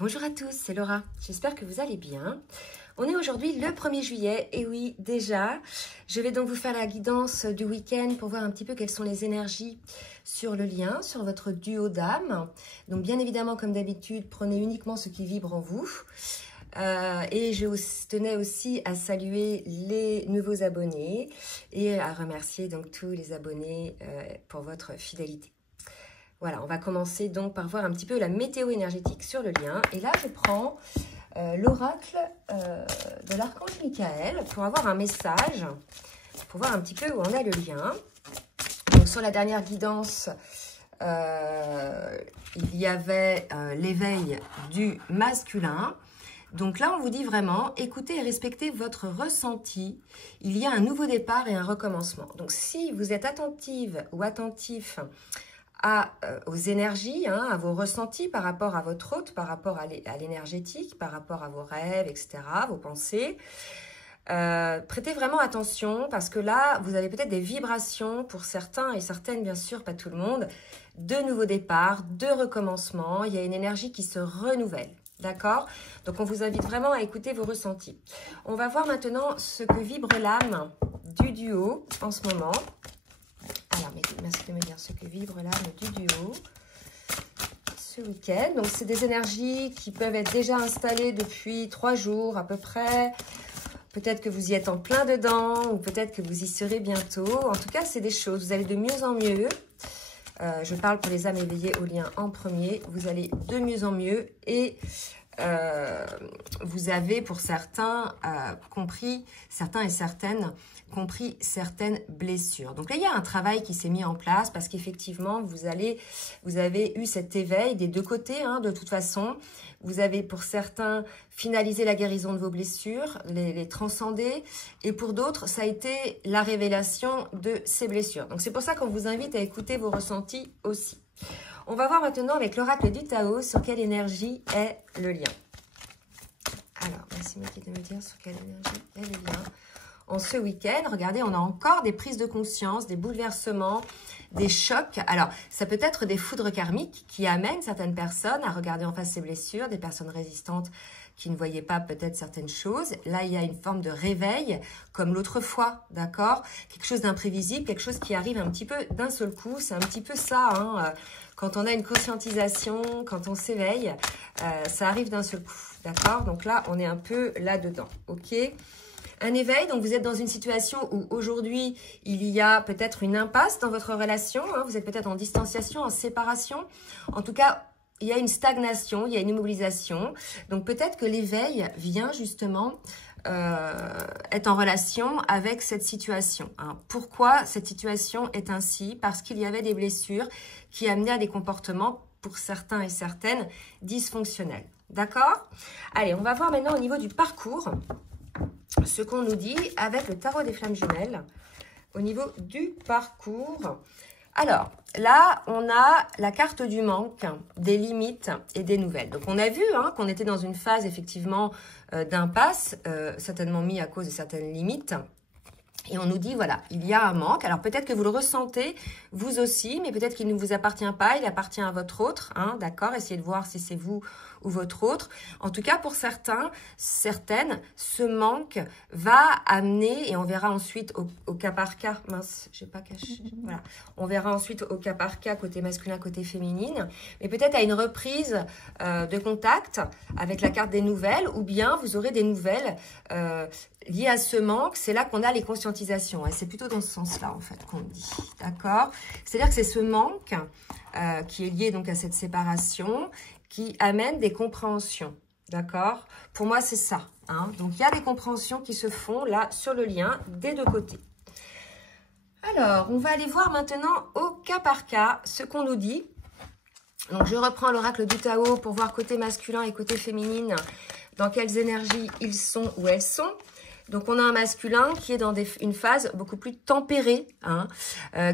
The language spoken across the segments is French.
Bonjour à tous, c'est Laura. J'espère que vous allez bien. On est aujourd'hui le 1er juillet, et oui, déjà. Je vais donc vous faire la guidance du week-end pour voir un petit peu quelles sont les énergies sur le lien, sur votre duo d'âme. Donc bien évidemment, comme d'habitude, prenez uniquement ce qui vibre en vous. Et je tenais aussi à saluer les nouveaux abonnés et à remercier donc tous les abonnés pour votre fidélité. Voilà, on va commencer donc par voir un petit peu la météo énergétique sur le lien. Et là, je prends l'oracle de l'archange Michael pour avoir un message, pour voir un petit peu où en est le lien. Donc, sur la dernière guidance, il y avait l'éveil du masculin. Donc là, on vous dit vraiment, écoutez et respectez votre ressenti. Il y a un nouveau départ et un recommencement. Donc, si vous êtes attentive ou attentif aux énergies, à vos ressentis par rapport à votre hôte, par rapport à l'énergétique, par rapport à vos rêves, etc., vos pensées. Prêtez vraiment attention parce que là, vous avez peut-être des vibrations pour certains et certaines, bien sûr, pas tout le monde, de nouveaux départs, de recommencement. Il y a une énergie qui se renouvelle. D'accord? Donc, on vous invite vraiment à écouter vos ressentis. On va voir maintenant ce que vibre l'âme du duo en ce moment. Alors, merci de me dire ce que vibre l'âme du duo ce week-end. Donc, c'est des énergies qui peuvent être déjà installées depuis 3 jours à peu près. Peut-être que vous y êtes en plein dedans ou peut-être que vous y serez bientôt. En tout cas, c'est des choses. Vous allez de mieux en mieux. Je parle pour les âmes éveillées au lien en premier. Vous allez de mieux en mieux et vous avez pour certains compris, certains et certaines compris certaines blessures. Donc là, il y a un travail qui s'est mis en place parce qu'effectivement, vous avez eu cet éveil des deux côtés, de toute façon. Vous avez pour certains finalisé la guérison de vos blessures, les transcender. Et pour d'autres, ça a été la révélation de ces blessures. Donc c'est pour ça qu'on vous invite à écouter vos ressentis aussi. On va voir maintenant avec l'oracle du Tao sur quelle énergie est le lien. Alors, merci Mickey de me dire sur quelle énergie est le lien. En ce week-end, regardez, on a encore des prises de conscience, des bouleversements, des chocs. Alors, ça peut être des foudres karmiques qui amènent certaines personnes à regarder en face ces blessures, des personnes résistantes qui ne voyaient pas peut-être certaines choses. Là, il y a une forme de réveil, comme l'autre fois, d'accord? Quelque chose d'imprévisible, quelque chose qui arrive un petit peu d'un seul coup. C'est un petit peu ça, quand on a une conscientisation, quand on s'éveille, ça arrive d'un seul coup, d'accord? Donc là, on est un peu là-dedans, ok? Un éveil, donc vous êtes dans une situation où aujourd'hui, il y a peut-être une impasse dans votre relation. Vous être peut-être en distanciation, en séparation. En tout cas, il y a une stagnation, il y a une immobilisation. Donc peut-être que l'éveil vient justement être en relation avec cette situation. Pourquoi cette situation est ainsi? Parce qu'il y avait des blessures qui amenaient à des comportements, pour certains et certaines, dysfonctionnels. D'accord? Allez, on va voir maintenant au niveau du parcours ce qu'on nous dit avec le tarot des flammes jumelles au niveau du parcours. Alors, là, on a la carte du manque, des limites et des nouvelles. Donc, on a vu qu'on était dans une phase, effectivement, d'impasse, certainement mis à cause de certaines limites. Et on nous dit, voilà, il y a un manque. Alors, peut-être que vous le ressentez, vous aussi, mais peut-être qu'il ne vous appartient pas, il appartient à votre autre, d'accord? Essayez de voir si c'est vous ou votre autre. En tout cas, pour certains, certaines, ce manque va amener, et on verra ensuite au cas par cas, mince, j'ai pas caché, voilà. On verra ensuite au cas par cas, côté masculin, côté féminine, mais peut-être à une reprise de contact avec la carte des nouvelles, ou bien vous aurez des nouvelles liées à ce manque. C'est là qu'on a les conscientisations, et c'est plutôt dans ce sens-là, en fait, qu'on dit, d'accord? C'est-à-dire que c'est ce manque qui est lié donc à cette séparation, qui amène des compréhensions, d'accord? Pour moi, c'est ça. Donc, il y a des compréhensions qui se font là sur le lien des deux côtés. Alors, on va aller voir maintenant au cas par cas ce qu'on nous dit. Donc, je reprends l'oracle du Tao pour voir côté masculin et côté féminine dans quelles énergies ils sont ou elles sont. Donc, on a un masculin qui est dans une phase beaucoup plus tempérée, hein,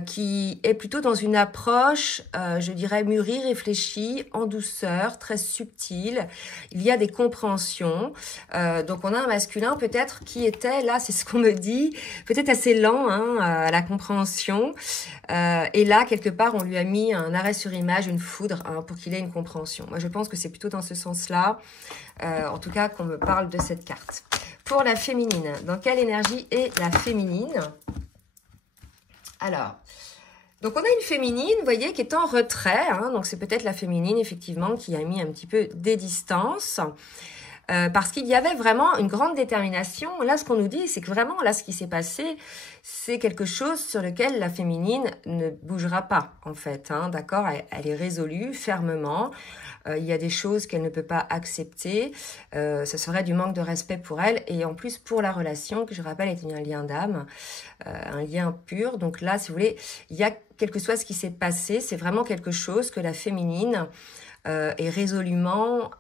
qui est plutôt dans une approche, je dirais, mûrie, réfléchie, en douceur, très subtile. Il y a des compréhensions. Donc, on a un masculin peut-être qui était, là, c'est ce qu'on me dit, peut-être assez lent hein, à la compréhension. Et là, quelque part, on lui a mis un arrêt sur image, une foudre, hein, pour qu'il ait une compréhension. Moi, je pense que c'est plutôt dans ce sens-là, en tout cas, qu'on me parle de cette carte. Pour la féminine, dans quelle énergie est la féminine? Alors, donc on a une féminine, vous voyez, qui est en retrait. Hein, donc c'est peut-être la féminine, effectivement, qui a mis un petit peu des distances. Parce qu'il y avait vraiment une grande détermination. Là, ce qu'on nous dit, c'est que vraiment, là, ce qui s'est passé, c'est quelque chose sur lequel la féminine ne bougera pas, en fait. Hein, d'accord, elle est résolue, fermement. Il y a des choses qu'elle ne peut pas accepter. Ce serait du manque de respect pour elle. Et en plus, pour la relation, que je rappelle, est un lien d'âme, un lien pur. Donc là, si vous voulez, il y a quel que soit ce qui s'est passé, c'est vraiment quelque chose que la féminine est résolument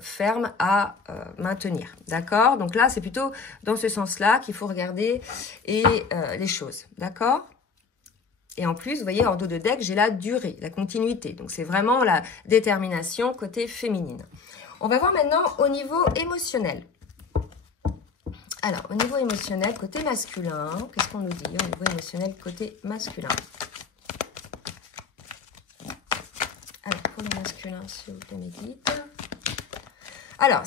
ferme à maintenir. D'accord? Donc là, c'est plutôt dans ce sens-là qu'il faut regarder les choses. D'accord? Et en plus, vous voyez, en dos de deck, j'ai la durée, la continuité. Donc, c'est vraiment la détermination côté féminine. On va voir maintenant au niveau émotionnel. Alors, au niveau émotionnel, côté masculin, qu'est-ce qu'on nous dit au niveau émotionnel côté masculin? Alors, pour le masculin, s'il vous plaît, médite. Alors,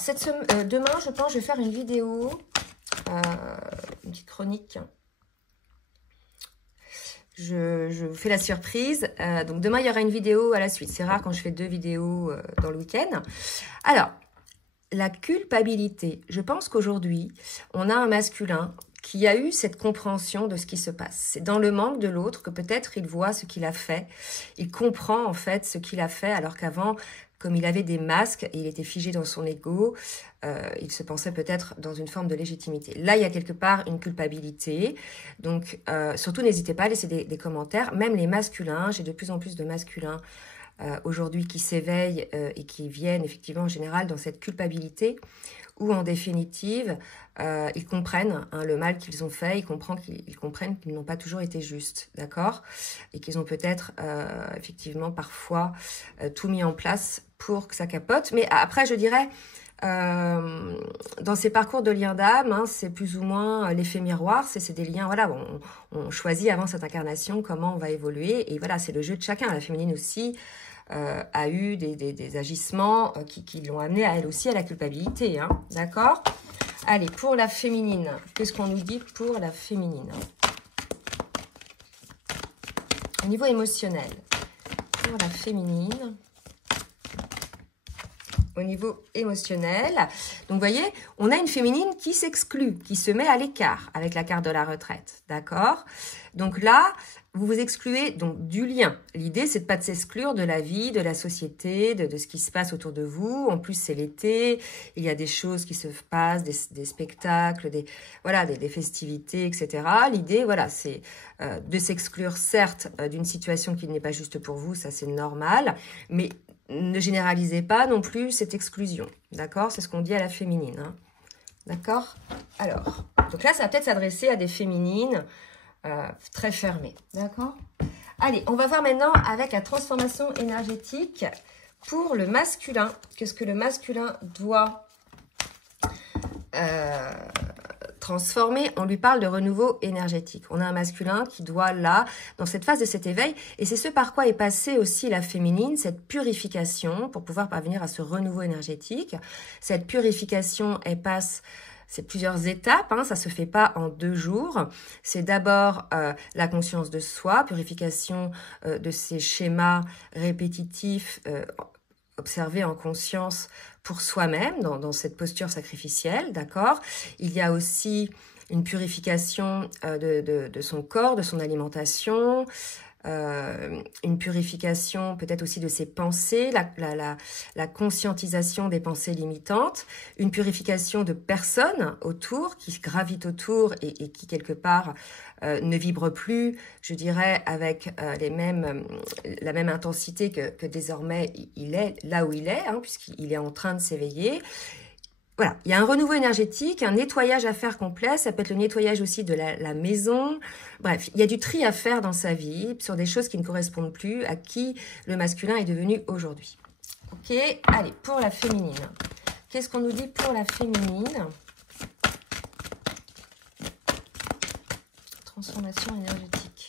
demain, je pense, je vais faire une vidéo, une petite chronique. Je vous fais la surprise. Donc, demain, il y aura une vidéo à la suite. C'est rare quand je fais 2 vidéos dans le week-end. Alors, la culpabilité. Je pense qu'aujourd'hui, on a un masculin qui a eu cette compréhension de ce qui se passe. C'est dans le manque de l'autre que peut-être il voit ce qu'il a fait. Il comprend en fait ce qu'il a fait alors qu'avant, comme il avait des masques et il était figé dans son ego, il se pensait peut-être dans une forme de légitimité. Là, il y a quelque part une culpabilité. Donc, surtout, n'hésitez pas à laisser des commentaires. Même les masculins, j'ai de plus en plus de masculins aujourd'hui qui s'éveillent et qui viennent effectivement en général dans cette culpabilité où en définitive, ils comprennent hein, le mal qu'ils ont fait, ils comprennent qu'ils n'ont pas toujours été justes, d'accord? Et qu'ils ont peut-être effectivement parfois tout mis en place pour que ça capote. Mais après, je dirais, dans ces parcours de liens d'âme, hein, c'est plus ou moins l'effet miroir, c'est des liens, voilà, on choisit avant cette incarnation comment on va évoluer, et voilà, c'est le jeu de chacun. La féminine aussi a eu des agissements qui l'ont amené à elle aussi à la culpabilité, hein, d'accord? Allez, pour la féminine, qu'est-ce qu'on nous dit pour la féminine? Au niveau émotionnel, pour la féminine, au niveau émotionnel, donc vous voyez, on a une féminine qui s'exclut, qui se met à l'écart avec la carte de la retraite, d'accord? Donc là, vous vous excluez donc du lien. L'idée, c'est de pas de s'exclure de la vie, de la société, de ce qui se passe autour de vous. En plus, c'est l'été, il y a des choses qui se passent, des spectacles, des festivités, etc. L'idée, voilà, c'est de s'exclure, certes, d'une situation qui n'est pas juste pour vous, ça c'est normal, mais ne généralisez pas non plus cette exclusion, d'accord? C'est ce qu'on dit à la féminine, hein. D'accord? Alors, donc là, ça va peut-être s'adresser à des féminines très fermées, d'accord? Allez, on va voir maintenant avec la transformation énergétique pour le masculin. Qu'est-ce que le masculin doit transformer? On lui parle de renouveau énergétique. On a un masculin qui doit là, dans cette phase de cet éveil, et c'est ce par quoi est passée aussi la féminine, cette purification pour pouvoir parvenir à ce renouveau énergétique. Cette purification, elle passe, c'est plusieurs étapes, hein, ça se fait pas en 2 jours. C'est d'abord la conscience de soi, purification de ces schémas répétitifs, observer en conscience pour soi-même, dans cette posture sacrificielle, d'accord? Il y a aussi une purification de son corps, de son alimentation, une purification peut-être aussi de ses pensées, la conscientisation des pensées limitantes, une purification de personnes autour, qui gravitent autour et qui quelque part ne vibrent plus, je dirais, avec la même intensité que désormais il est là où il est, hein, puisqu'il est en train de s'éveiller. voilà, il y a un renouveau énergétique, un nettoyage à faire complet. Ça peut être le nettoyage aussi de la maison. Bref, il y a du tri à faire dans sa vie sur des choses qui ne correspondent plus à qui le masculin est devenu aujourd'hui. Ok, allez, pour la féminine. Qu'est-ce qu'on nous dit pour la féminine? Transformation énergétique.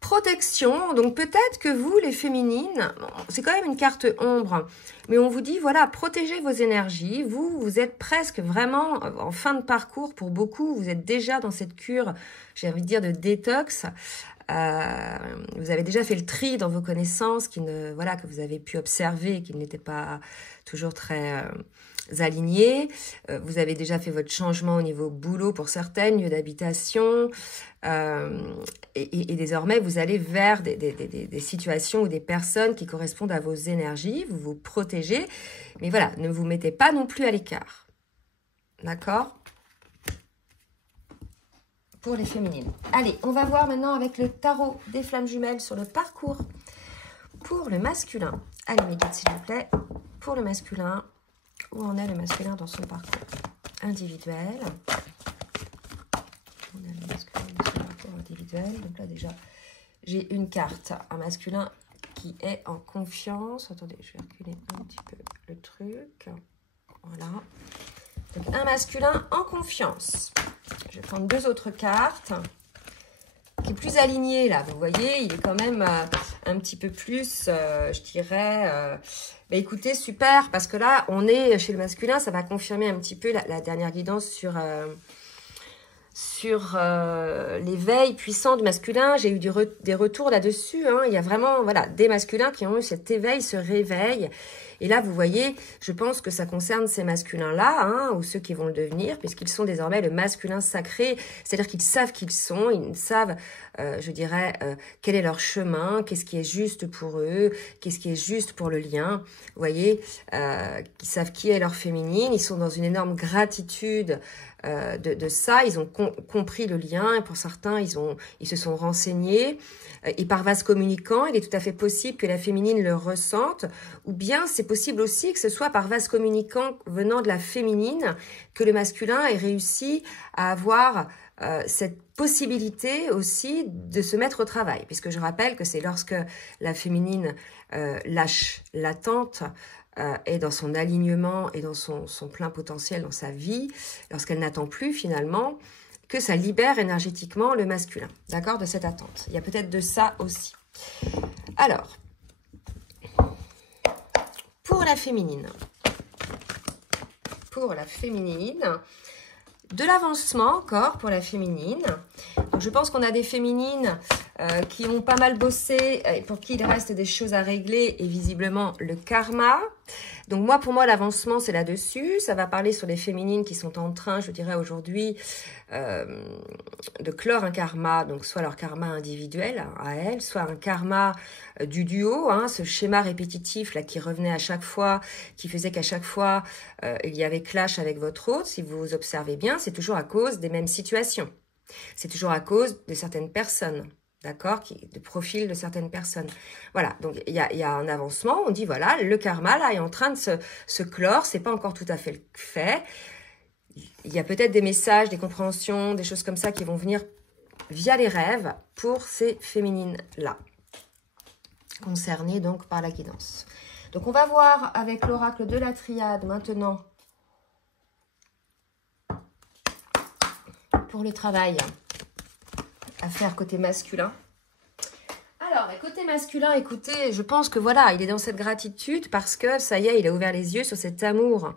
Protection, donc peut-être que vous, les féminines, c'est quand même une carte ombre, mais on vous dit, voilà, protégez vos énergies, vous êtes presque vraiment en fin de parcours pour beaucoup, vous êtes déjà dans cette cure, j'ai envie de dire, de détox, vous avez déjà fait le tri dans vos connaissances, voilà, que vous avez pu observer, qui n'étaient pas toujours très alignées, vous avez déjà fait votre changement au niveau boulot pour certaines, lieux d'habitation, et désormais vous allez vers des situations ou des personnes qui correspondent à vos énergies, vous vous protégez, mais voilà, ne vous mettez pas non plus à l'écart, d'accord? Pour les féminines. Allez, on va voir maintenant avec le tarot des flammes jumelles sur le parcours pour le masculin. Allez mes guides s'il vous plaît, pour le masculin, où en est le masculin dans son parcours individuel? On a le masculin dans son parcours individuel. Donc là déjà, j'ai une carte, un masculin qui est en confiance. Attendez, je vais reculer un petit peu le truc. Voilà. Donc un masculin en confiance. Je vais prendre deux autres cartes. Qui est plus aligné là, vous voyez, il est quand même un petit peu plus, je dirais, bah écoutez, super, parce que là, on est chez le masculin, ça va confirmer un petit peu la dernière guidance sur l'éveil puissant du masculin. J'ai eu des retours là-dessus, hein. Il y a vraiment, voilà, des masculins qui ont eu cet éveil, ce réveil. Et là, vous voyez, je pense que ça concerne ces masculins-là, hein, ou ceux qui vont le devenir, puisqu'ils sont désormais le masculin sacré, c'est-à-dire qu'ils savent qui ils sont, ils savent, je dirais, quel est leur chemin, qu'est-ce qui est juste pour eux, qu'est-ce qui est juste pour le lien, vous voyez, ils savent qui est leur féminine, ils sont dans une énorme gratitude de ça, ils ont compris le lien, et pour certains, ils se sont renseignés, et par vase communicant, il est tout à fait possible que la féminine le ressente, ou bien c'est possible aussi que ce soit par vase communicant venant de la féminine que le masculin ait réussi à avoir cette possibilité aussi de se mettre au travail, puisque je rappelle que c'est lorsque la féminine lâche l'attente, est dans son alignement et dans son plein potentiel dans sa vie, lorsqu'elle n'attend plus finalement, que ça libère énergétiquement le masculin, d'accord, de cette attente. Il y a peut-être de ça aussi. Alors, pour la féminine, de l'avancement encore pour la féminine. Donc, je pense qu'on a des féminines qui ont pas mal bossé et pour qui il reste des choses à régler et visiblement le karma. Donc moi, pour moi, l'avancement, c'est là-dessus. Ça va parler sur les féminines qui sont en train, je dirais aujourd'hui, de clore un karma. Donc soit leur karma individuel à elles, soit un karma du duo, hein, ce schéma répétitif là qui revenait à chaque fois, qui faisait qu'à chaque fois, il y avait clash avec votre autre. Si vous observez bien, c'est toujours à cause des mêmes situations. C'est toujours à cause de certaines personnes. D'accord, de profil de certaines personnes. Voilà, donc il y a un avancement, on dit voilà, le karma là est en train de se clore, c'est pas encore tout à fait fait. Il y a peut-être des messages, des compréhensions, des choses comme ça qui vont venir via les rêves pour ces féminines-là, concernées donc par la guidance. Donc on va voir avec l'oracle de la triade maintenant pour le travail à faire côté masculin. Alors, côté masculin, écoutez, je pense que voilà, il est dans cette gratitude parce que ça y est, il a ouvert les yeux sur cet amour.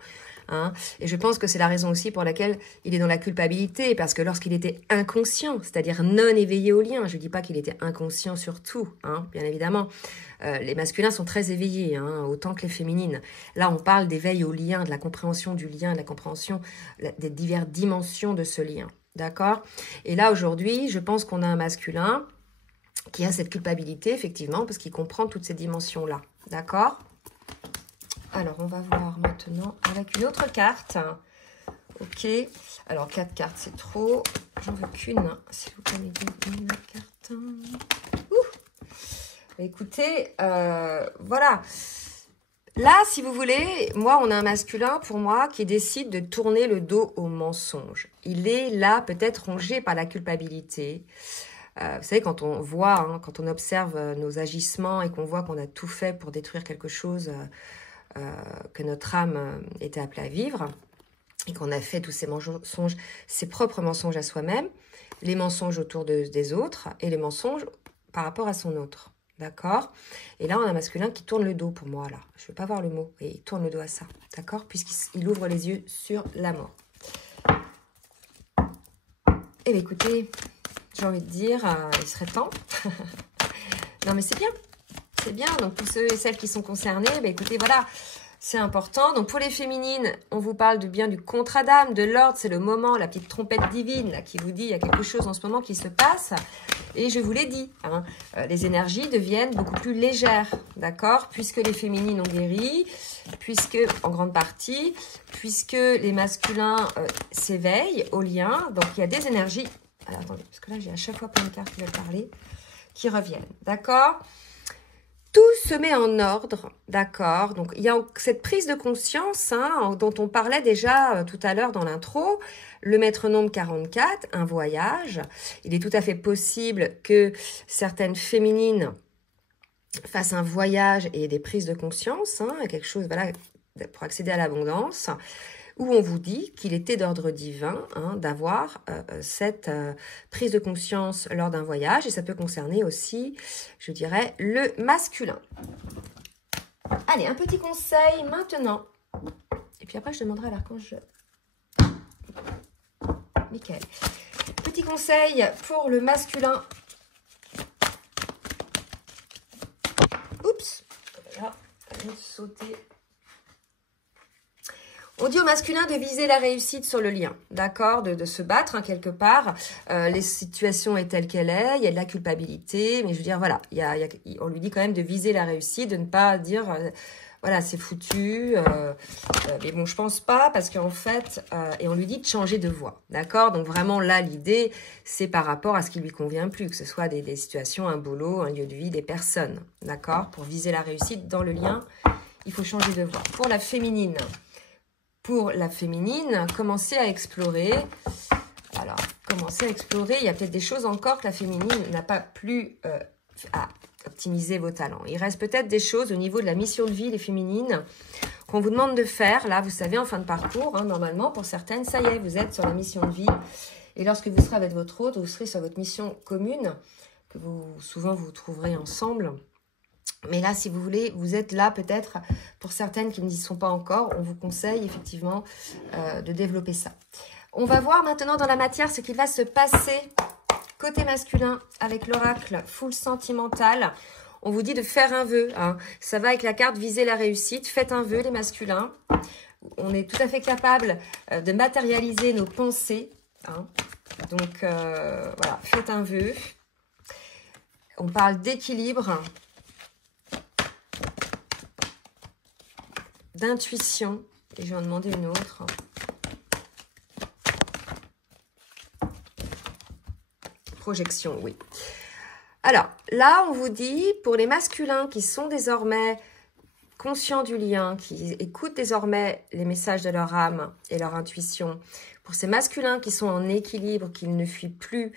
Hein, et je pense que c'est la raison aussi pour laquelle il est dans la culpabilité, parce que lorsqu'il était inconscient, c'est-à-dire non éveillé au lien, je ne dis pas qu'il était inconscient sur tout, hein, bien évidemment, les masculins sont très éveillés, hein, autant que les féminines. Là, on parle d'éveil au lien, de la compréhension du lien, de la compréhension des diverses dimensions de ce lien. D'accord? Et là, aujourd'hui, je pense qu'on a un masculin qui a cette culpabilité, effectivement, parce qu'il comprend toutes ces dimensions-là. D'accord? Alors, on va voir maintenant avec une autre carte. Ok. Alors, 4 cartes, c'est trop. J'en veux qu'une. S'il vous plaît, une carte. Ouh. Écoutez, voilà. Là, si vous voulez, moi, on a un masculin, pour moi, qui décide de tourner le dos au mensonge. Il est là, peut-être rongé par la culpabilité. Vous savez, quand on voit, hein, quand on observe nos agissements et qu'on voit qu'on a tout fait pour détruire quelque chose que notre âme était appelée à vivre, et qu'on a fait tous ces mensonges, ses propres mensonges à soi-même, les mensonges autour des autres et les mensonges par rapport à son autre. D'accord? Et là, on a un masculin qui tourne le dos pour moi, là. Je ne veux pas voir le mot. Et il tourne le dos à ça. D'accord? Puisqu'il ouvre les yeux sur la mort. Eh bien, écoutez, j'ai envie de dire, il serait temps. Non, mais c'est bien. C'est bien. Donc, pour ceux et celles qui sont concernés, écoutez, voilà. C'est important. Donc, pour les féminines, on vous parle bien du contrat d'âme, de l'ordre. C'est le moment, la petite trompette divine là, qui vous dit il y a quelque chose en ce moment qui se passe. Et je vous l'ai dit, hein, les énergies deviennent beaucoup plus légères, d'accord? Puisque les féminines ont guéri, puisque, en grande partie, puisque les masculins s'éveillent au lien. Donc, il y a des énergies... Alors, attendez, parce que là, j'ai à chaque fois plein de cartes qui veulent parler, qui reviennent, d'accord? Tout se met en ordre, d'accord? Donc, il y a cette prise de conscience hein, dont on parlait déjà tout à l'heure dans l'intro, le maître nombre 44, un voyage. Il est tout à fait possible que certaines féminines fassent un voyage et des prises de conscience, hein, quelque chose voilà, pour accéder à l'abondance, où on vous dit qu'il était d'ordre divin hein, d'avoir cette prise de conscience lors d'un voyage. Et ça peut concerner aussi, je dirais, le masculin. Allez, un petit conseil maintenant. Et puis après, je demanderai à l'archange Michael. Petit conseil pour le masculin. Oups. Là, je vais sauter. On dit au masculin de viser la réussite sur le lien, d'accord, de se battre hein, quelque part. Les situations est telle qu'elle est, il y a de la culpabilité, mais je veux dire, voilà, on lui dit quand même de viser la réussite, de ne pas dire, voilà, c'est foutu. Mais bon, je pense pas, parce qu'en fait, et on lui dit de changer de voie, d'accord. Donc vraiment, là, l'idée, c'est par rapport à ce qui lui convient plus, que ce soit des situations, un boulot, un lieu de vie, des personnes, d'accord. Pour viser la réussite dans le lien, il faut changer de voie. Pour la féminine... Pour la féminine, commencez à explorer. Alors, commencez à explorer. Il y a peut-être des choses encore que la féminine n'a pas plus à optimiser vos talents. Il reste peut-être des choses au niveau de la mission de vie, les féminines, qu'on vous demande de faire. Là, vous savez, en fin de parcours, hein, normalement, pour certaines, ça y est, vous êtes sur la mission de vie. Et lorsque vous serez avec votre autre, vous serez sur votre mission commune, que souvent vous trouverez ensemble. Mais là, si vous voulez, vous êtes là peut-être, pour certaines qui n'y sont pas encore, on vous conseille effectivement de développer ça. On va voir maintenant dans la matière ce qui va se passer côté masculin avec l'oracle full sentimental. On vous dit de faire un vœu. Hein. Ça va avec la carte viser la réussite. Faites un vœu les masculins. On est tout à fait capable de matérialiser nos pensées. Hein. Donc voilà, faites un vœu. On parle d'équilibre. D'intuition, et je vais en demander une autre. Projection, oui. Alors, là, on vous dit, pour les masculins qui sont désormais conscients du lien, qui écoutent désormais les messages de leur âme et leur intuition, pour ces masculins qui sont en équilibre, qui ne fuient plus,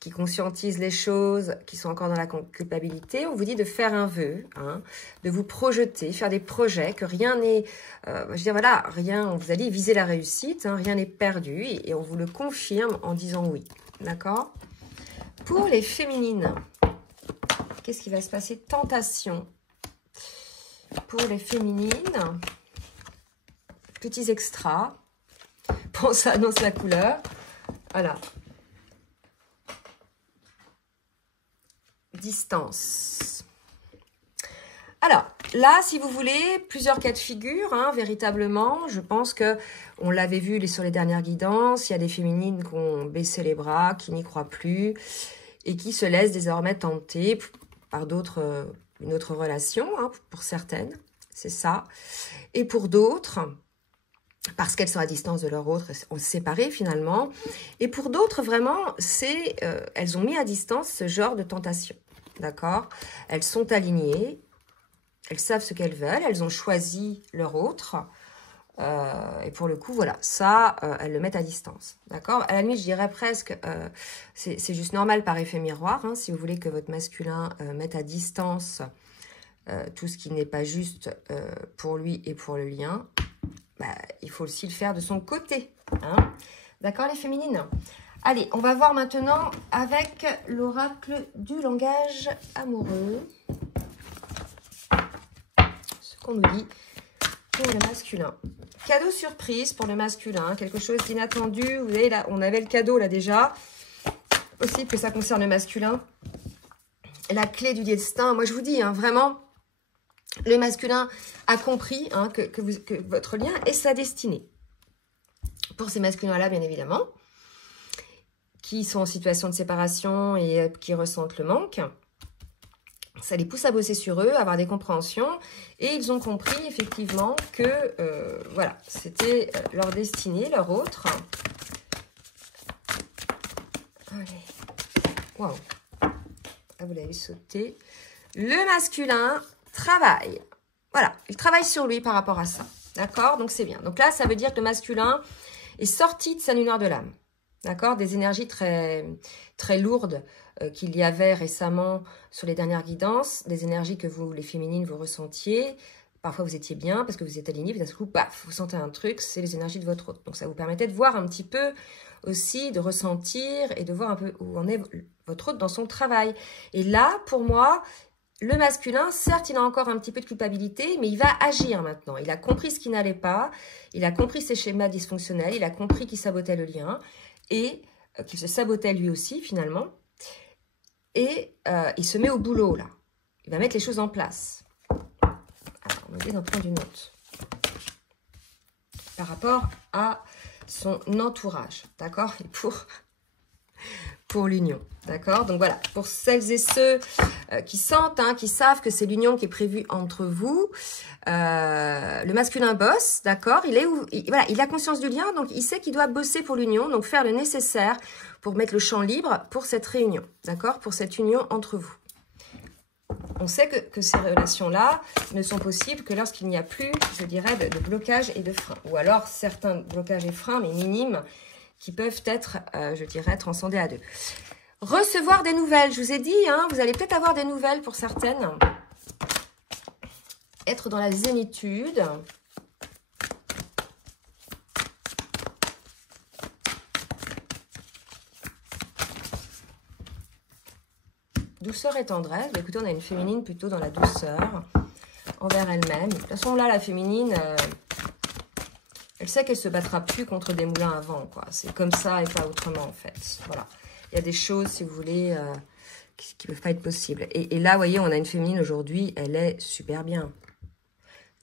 qui conscientisent les choses, qui sont encore dans la culpabilité, on vous dit de faire un vœu, hein, de vous projeter, faire des projets, que rien n'est... je veux dire, voilà, rien, on vous a dit viser la réussite, hein, rien n'est perdu, et on vous le confirme en disant oui, d'accord? Pour les féminines, qu'est-ce qui va se passer? Tentation. Pour les féminines, petits extras, bon, ça annonce la couleur, voilà. Distance. Alors, là, si vous voulez, plusieurs cas de figure, hein, véritablement. Je pense que on l'avait vu sur les dernières guidances. Il y a des féminines qui ont baissé les bras, qui n'y croient plus et qui se laissent désormais tenter par d'autres, une autre relation, hein, pour certaines, c'est ça. Et pour d'autres, parce qu'elles sont à distance de leur autre, on s'est séparé finalement. Et pour d'autres, vraiment, c'est elles ont mis à distance ce genre de tentation. D'accord? Elles sont alignées Elles savent ce qu'elles veulent, elles ont choisi leur autre. Et pour le coup, voilà, ça, elles le mettent à distance. D'accord? À la limite, je dirais presque, c'est juste normal par effet miroir. Hein, si vous voulez que votre masculin mette à distance tout ce qui n'est pas juste pour lui et pour le lien, bah, il faut aussi le faire de son côté. Hein? D'accord, les féminines? Allez, on va voir maintenant avec l'oracle du langage amoureux. Ce qu'on nous dit pour le masculin. Cadeau surprise pour le masculin, quelque chose d'inattendu. Vous voyez, là, on avait le cadeau là déjà. Possible que ça concerne le masculin. La clé du destin, moi je vous dis, hein, vraiment, le masculin a compris hein, que votre lien est sa destinée. Pour ces masculins-là, bien évidemment, qui sont en situation de séparation et qui ressentent le manque, ça les pousse à bosser sur eux, à avoir des compréhensions. Et ils ont compris, effectivement, que voilà, c'était leur destinée, leur autre. Allez. Waouh. Ah, vous l'avez sauté. Le masculin travaille. Voilà, il travaille sur lui par rapport à ça. D'accord? Donc, c'est bien. Donc là, ça veut dire que le masculin est sorti de sa nuit noire de l'âme. D'accord? Des énergies très, très lourdes qu'il y avait récemment sur les dernières guidances, des énergies que vous, les féminines, vous ressentiez. Parfois, vous étiez bien parce que vous êtes aligné, puis d'un coup, paf, vous sentez un truc, c'est les énergies de votre autre. Donc, ça vous permettait de voir un petit peu aussi, de ressentir et de voir un peu où en est votre autre dans son travail. Et là, pour moi, le masculin, certes, il a encore un petit peu de culpabilité, mais il va agir maintenant. Il a compris ce qui n'allait pas, il a compris ses schémas dysfonctionnels, il a compris qu'il sabotait le lien et qu'il se sabotait lui aussi, finalement. Et il se met au boulot, là. Il va mettre les choses en place. Alors, on va d'en prendre une autre. Par rapport à son entourage, d'accord? Et pour l'union, d'accord? Donc voilà, pour celles et ceux qui sentent, hein, qui savent que c'est l'union qui est prévue entre vous, le masculin bosse, d'accord? Voilà, il a conscience du lien, donc il sait qu'il doit bosser pour l'union, donc faire le nécessaire pour mettre le champ libre pour cette réunion, d'accord? Pour cette union entre vous. On sait que ces relations-là ne sont possibles que lorsqu'il n'y a plus, je dirais, de blocage et de frein. Ou alors certains blocages et freins, mais minimes, qui peuvent être, je dirais, transcendés à deux. Recevoir des nouvelles, je vous ai dit, hein, vous allez peut-être avoir des nouvelles pour certaines. Être dans la zénitude. Douceur et tendresse. Bah, écoutez, on a une féminine plutôt dans la douceur envers elle-même. De toute façon, là, la féminine, elle sait qu'elle se battra plus contre des moulins à vent, quoi. C'est comme ça et pas autrement, en fait. Voilà. Il y a des choses, si vous voulez, qui ne peuvent pas être possibles. Et là, vous voyez, on a une féminine aujourd'hui, elle est super bien.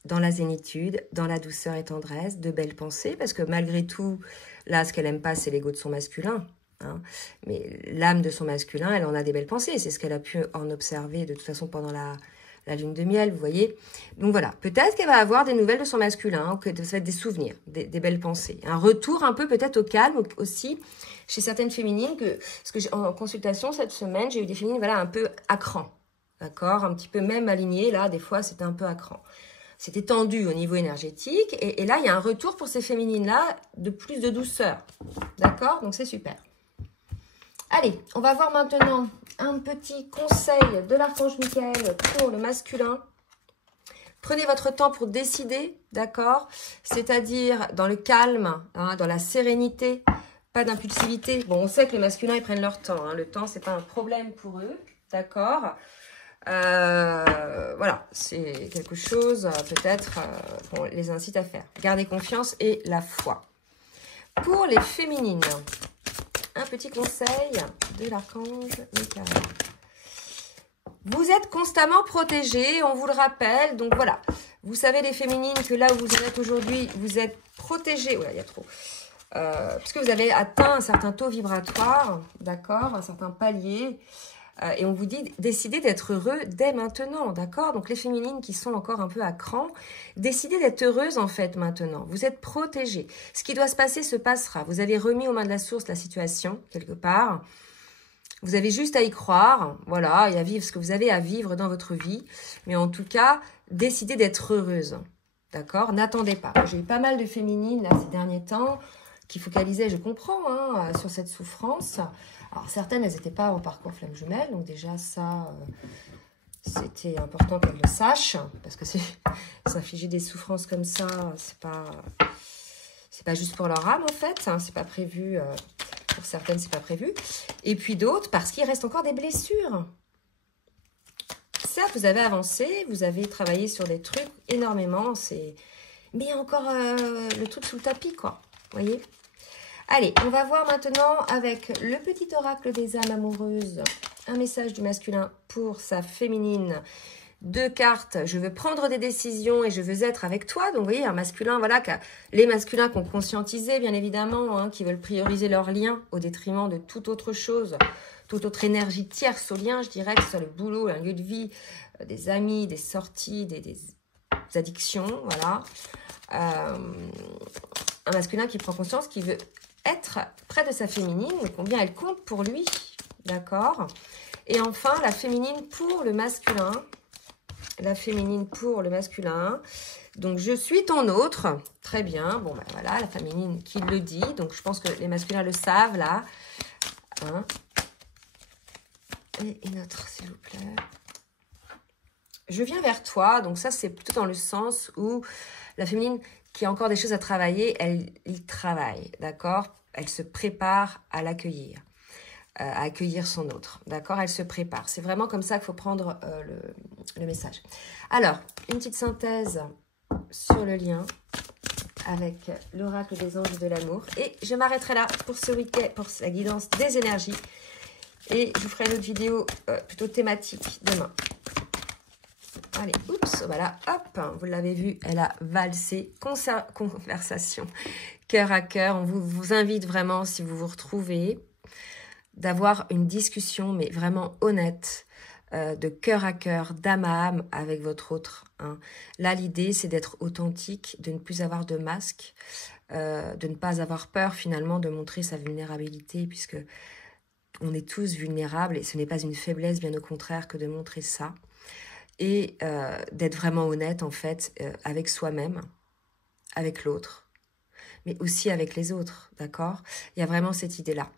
Dans la zénitude, dans la douceur et tendresse, de belles pensées, parce que malgré tout, là, ce qu'elle n'aime pas, c'est l'ego de son masculin. Hein. Mais l'âme de son masculin, elle en a des belles pensées. C'est ce qu'elle a pu en observer de toute façon pendant la lune de miel, vous voyez. Donc voilà, peut-être qu'elle va avoir des nouvelles de son masculin, que ça va être des souvenirs, des belles pensées. Un retour un peu peut-être au calme aussi chez certaines féminines. Parce que en consultation cette semaine, j'ai eu des féminines voilà, un peu à cran. D'accord? Un petit peu même alignées, là, des fois, c'était un peu à cran. C'était tendu au niveau énergétique. Et là, il y a un retour pour ces féminines-là de plus de douceur. D'accord? Donc c'est super. Allez, on va voir maintenant un petit conseil de l'archange Michael pour le masculin. Prenez votre temps pour décider, d'accord? C'est-à-dire dans le calme, hein, dans la sérénité, pas d'impulsivité. Bon, on sait que les masculins, ils prennent leur temps. Hein. Le temps, c'est pas un problème pour eux, d'accord? Voilà, c'est quelque chose, peut-être, qu'on les incite à faire. Gardez confiance et la foi. Pour les féminines, un petit conseil de l'archange Michael. Vous êtes constamment protégés, on vous le rappelle. Donc voilà, vous savez les féminines que là où vous en êtes aujourd'hui, vous êtes protégés. Voilà, il y a trop. Puisque vous avez atteint un certain taux vibratoire, d'accord, un certain palier. Et on vous dit, décidez d'être heureux dès maintenant, d'accord? Donc les féminines qui sont encore un peu à cran, décidez d'être heureuses en fait maintenant. Vous êtes protégées. Ce qui doit se passer se passera. Vous avez remis aux mains de la source la situation, quelque part. Vous avez juste à y croire, voilà, et à vivre ce que vous avez à vivre dans votre vie. Mais en tout cas, décider d'être heureuse. D'accord? N'attendez pas. J'ai eu pas mal de féminines là, ces derniers temps qui focalisaient, je comprends, hein, sur cette souffrance. Alors certaines, elles n'étaient pas en parcours flamme jumelle, donc déjà ça, c'était important qu'elles le sachent, parce que s'infliger des souffrances comme ça, c'est pas juste pour leur âme en fait, hein, c'est pas prévu, pour certaines c'est pas prévu. Et puis d'autres, parce qu'il reste encore des blessures. Certes, vous avez avancé, vous avez travaillé sur des trucs énormément, mais il y a encore le truc sous le tapis, quoi. Vous voyez? Allez, on va voir maintenant avec le petit oracle des âmes amoureuses, un message du masculin pour sa féminine. 2 cartes, je veux prendre des décisions et je veux être avec toi. Donc, vous voyez, un masculin, voilà, les masculins qui ont conscientisé, bien évidemment, hein, qui veulent prioriser leur lien au détriment de toute autre chose, toute autre énergie tierce au lien, je dirais, que ce soit le boulot, un lieu de vie, des amis, des sorties, des addictions, voilà. Un masculin qui prend conscience, qui veut être près de sa féminine, combien elle compte pour lui, d'accord? Et enfin, la féminine pour le masculin. La féminine pour le masculin. Donc, je suis ton autre. Très bien. Bon, ben voilà, la féminine qui le dit. Donc, je pense que les masculins le savent, là. Hein? Et une autre, s'il vous plaît. Je viens vers toi. Donc, ça, c'est plutôt dans le sens où la féminine qui a encore des choses à travailler, elle travaille, d'accord? Elle se prépare à l'accueillir, à accueillir son autre, d'accord? Elle se prépare. C'est vraiment comme ça qu'il faut prendre le message. Alors, une petite synthèse sur le lien avec l'oracle des anges de l'amour. Et je m'arrêterai là pour ce week-end, pour la guidance des énergies. Et je vous ferai une autre vidéo plutôt thématique demain. Allez, oups, voilà, hop, vous l'avez vu, elle a valsé, conversation, cœur à cœur. On vous invite vraiment, si vous vous retrouvez, d'avoir une discussion, mais vraiment honnête, de cœur à cœur, d'âme à âme avec votre autre. Hein. Là, l'idée, c'est d'être authentique, de ne plus avoir de masque, de ne pas avoir peur finalement de montrer sa vulnérabilité, puisque on est tous vulnérables et ce n'est pas une faiblesse, bien au contraire, que de montrer ça. Et d'être vraiment honnête, en fait, avec soi-même, avec l'autre, mais aussi avec les autres, d'accord? Il y a vraiment cette idée-là.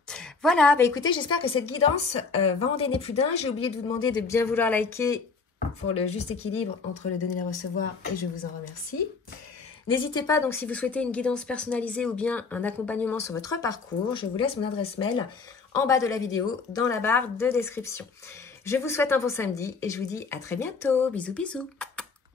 Voilà, bah écoutez, j'espère que cette guidance va en donner plus d'un. J'ai oublié de vous demander de bien vouloir liker pour le juste équilibre entre le donner et le recevoir, et je vous en remercie. N'hésitez pas, donc, si vous souhaitez une guidance personnalisée ou bien un accompagnement sur votre parcours, je vous laisse mon adresse mail en bas de la vidéo, dans la barre de description. Je vous souhaite un bon samedi et je vous dis à très bientôt. Bisous, bisous.